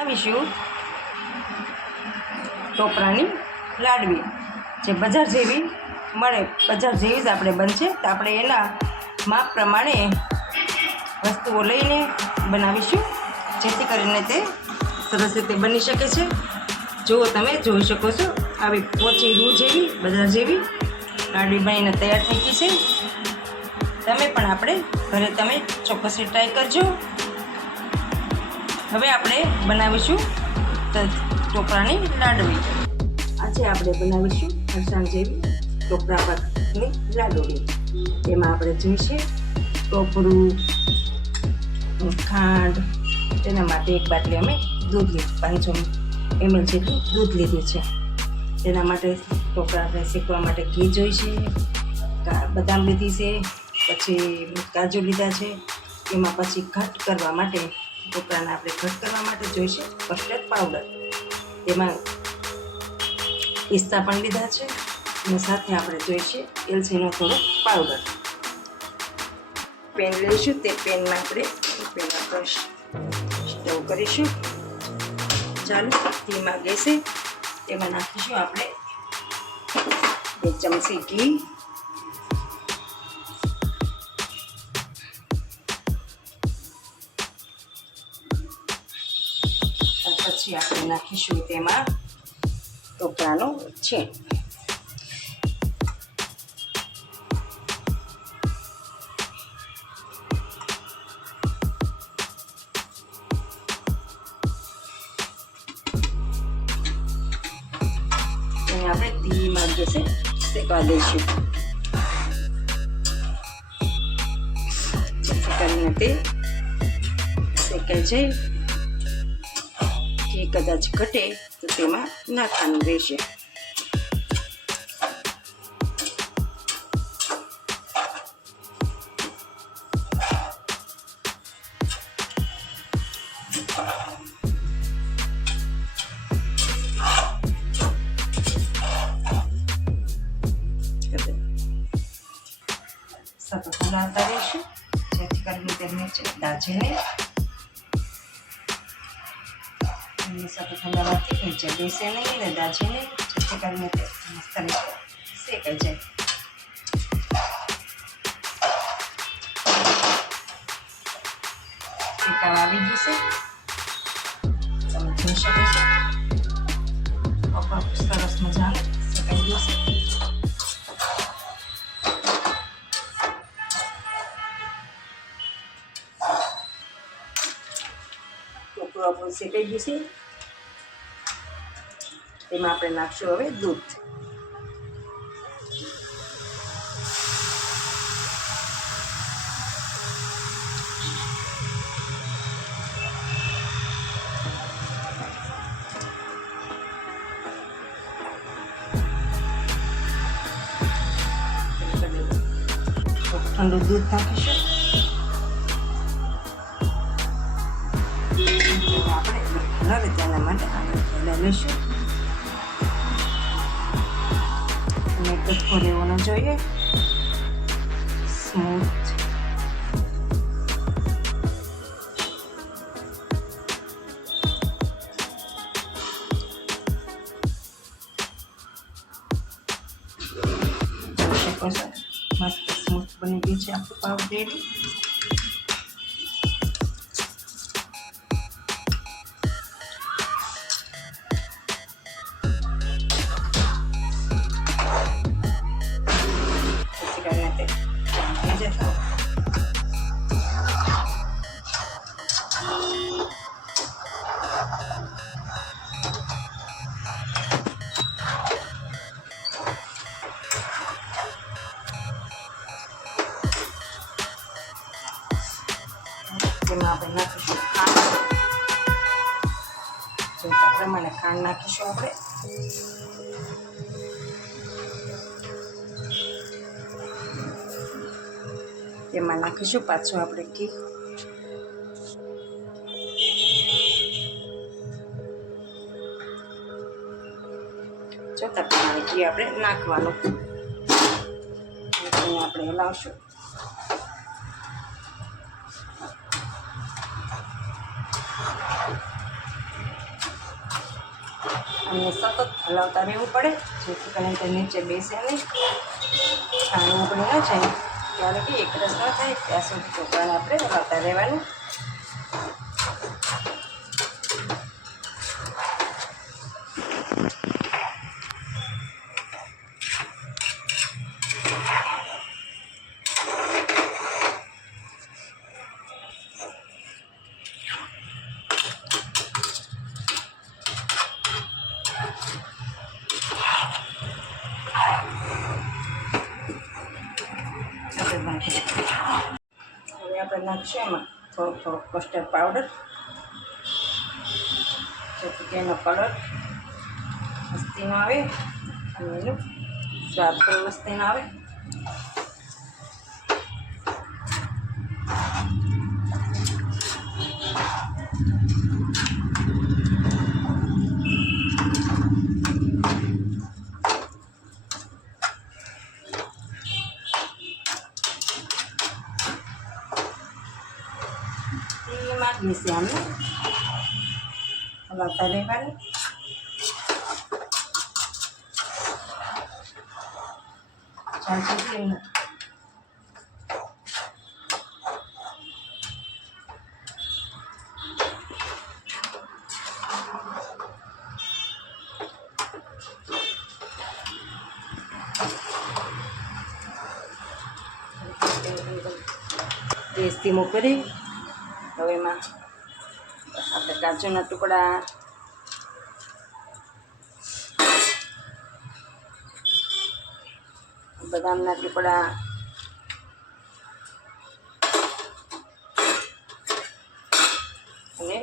આવીશું ટોપરાની લાડવી જે બજાર જેવી મળે, બજાર જેવી જ આપણે બનશે. તો આપણે એના માપ પ્રમાણે વસ્તુઓ લઈને બનાવીશું, જેથી કરીને તે સરસ રીતે બની શકે છે. જુઓ, તમે જોઈ શકો છો, આવી પોચી રૂ જેવી બજાર જેવી લાડવી બનીને તૈયાર થઈ ગઈ છે. તમે પણ આપણે ઘરે તમે ચોક્કસથી ટ્રાય કરજો. હવે આપણે બનાવીશું ટોપરાની લાડવી. આજે આપણે બનાવીશું ફરસાણ જેવી ટોપરા પાકની લાડવી. એમાં આપણે જોઈશે ટોપરું, ખાંડ. તેના માટે એક બાટલી અમે દૂધ લીધું, 500 ml જેટલું દૂધ લીધું છે. તેના માટે ટોપરા આપણે શેકવા માટે ઘી જોઈશે, બદામ લીધી છે, પછી કાજુ લીધા છે. એમાં પછી ઘટ કરવા માટે ટોપરાને આપણે ઘટ કરવા માટે જોઈશે કસ્ટર્ડ પાવડર. તેમાં પિસ્તા પણ લીધા છે અને સાથે આપણે જોઈશે એલચીનો થોડો પાવડર. પેન લઈશું, તે પેનમાં આપણે સ્ટવ કરીશું ચાલુ ધીમા ગેસે. તેમાં નાખીશું આપણે 2 ચમચી ઘી, પછી આપણે નાખીશું તેમાં ટોપરાનો છીણ. અને આપણે ધીમા ગેસે શેકવા દઈશું, જેથી કરીને તે શેકાઈ જાય. ઘી કદાચ ઘટે તો તેમાં નાખવાનું રહેશે. સતત હલાવતા રહીશું, જેથી કરીને તેમને દાજે નહીં. સતત હલાવવાથી નીચે બેસે નહીં અને દાજે નહીં, જેથી કરીને તે મસ્ત રીતે શેકાઈ જાય. શેકાવા આવી ગયું છે, તમે જોઈ શકો છો. સરસ મજાનું શેકાઈ ગયું છે. ટોપરું આપણું શેકાઈ ગયું છે. તેમાં આપણે નાખશું હવે દૂધ. ઠંડુ દૂધ નાખીશું. આપણે તેના માટે આપણે પહેલાં લઈશું અને કઠો લેવાનો જોઈએ, સ્મૂથ. જોઈ શકો છો, મસ્ત સ્મૂથ બની ગયું છે આપણું પાવ રેડી. તેમાં આપણે નાખીશું ખાંડ. જોઈતા પ્રમાણે ખાંડ નાખીશું આપણે. તેમાં નાખીશું પાછું આપણે ઘી. જોતા પ્રમાણે ઘી આપણે નાખવાનું. આપણે હલાવશું. અને સતત હલાવતા રહેવું પડે જેથી કરીને તે નીચે બેસે નહીં, ખાંડ ઉકળી ન જાય ત્યારે કે એકરસ ન થાય ત્યાં સુધી ઢોકળાને આપણે હલાવતા રહેવાનું. હવે આપણે નાખીશું એમાં થોડોક કસ્ટર્ડ પાવડર, જેથી કે એનો કલર મસ્તી ન આવે અને એનો સ્વાદ પણ મસ્તી ન આવે. ગેસે આમને હલાવતા રહેવાનું. ગેસ ધીમો કરી હવે એમાં આપણે કાજુના ટુકડા, બદામના ટુકડા, અને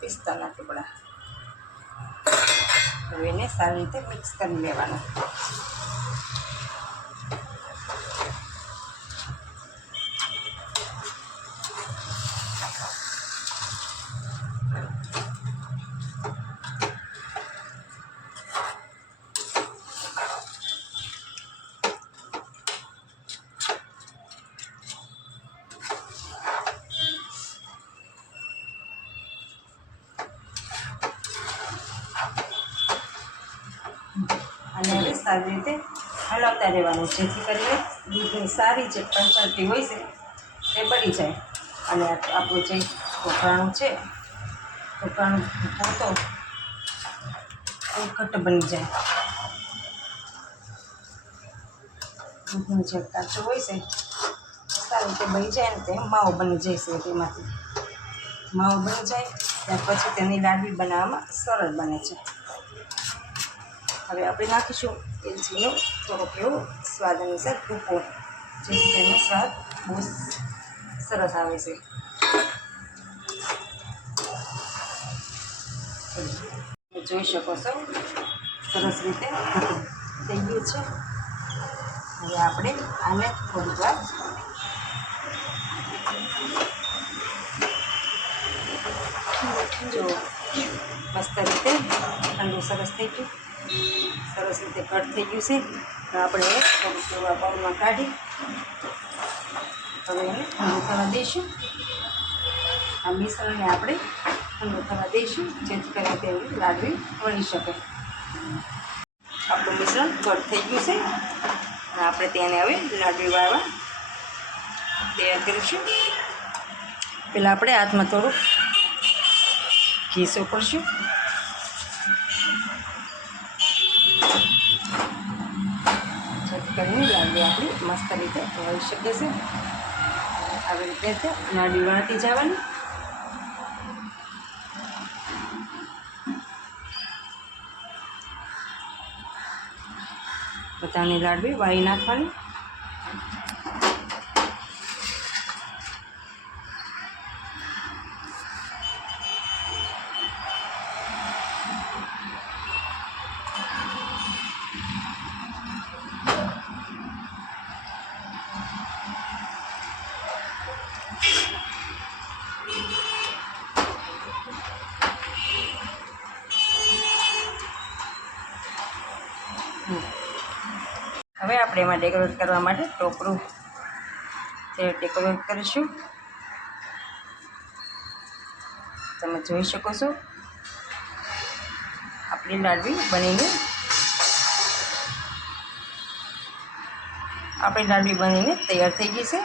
પિસ્તાના ટુકડા હવે એને સારી રીતે મિક્સ કરી લેવાનું. અને હવે સારી રીતે હલાવતા રહેવાનું જેથી કરીને દૂધની સારી જે પંચાળતી હોય છે તે બળી જાય અને આપણું જે ઢોકળાનું છે ઢોકળાનું તો ઘટ્ટ બની જાય. દૂધનું જે કાચું હોય છે સારી રીતે બળી જાય ને તે માવો બની જાય છે. તેમાંથી માવો બની જાય ત્યાર પછી તેની લાડવી બનાવવામાં સરળ બને છે. હવે આપણે નાખીશું એલચીનો થોડોક એવો સ્વાદ અનુસાર ભૂકો, જેથી તેનો સ્વાદ બહુ સરસ આવે છે. જોઈ શકો છો સરસ રીતે થઈ ગયું છે. હવે આપણે આને થોડીક વાર જો મસ્ત રીતે ઠંડુ સરસ થઈ ગયું, સરસ રીતે કટ થઈ ગયું છે. આપણે થોડુંક એવા બાઉલમાં કાઢી હવે એને ઠંડુ થવા દઈશું. આ મિશ્રણને આપણે ઠંડુ થવા દઈશું જેથી કરીને તેની લાડવી વળી શકે. આપણું મિશ્રણ કટ થઈ ગયું છે અને આપણે તેને હવે લાડવી વાળવા તૈયાર કરીશું. પહેલાં આપણે હાથમાં થોડુંક ઘી સોંપીશું. જેથી કરીને લાડવી આપણી મસ્ત રીતે વળી શકે છે. આવી રીતે લાડવી વળતી જવાની. બધાની લાડવી વાળી નાખવાની. હવે આપણે એમાં ડેકોરેટ કરવા માટે ટોપરું તે ડેકોરેટ કરીશું. તમે જોઈ શકો છો આપણી લાડવી બનીને તૈયાર થઈ ગઈ છે।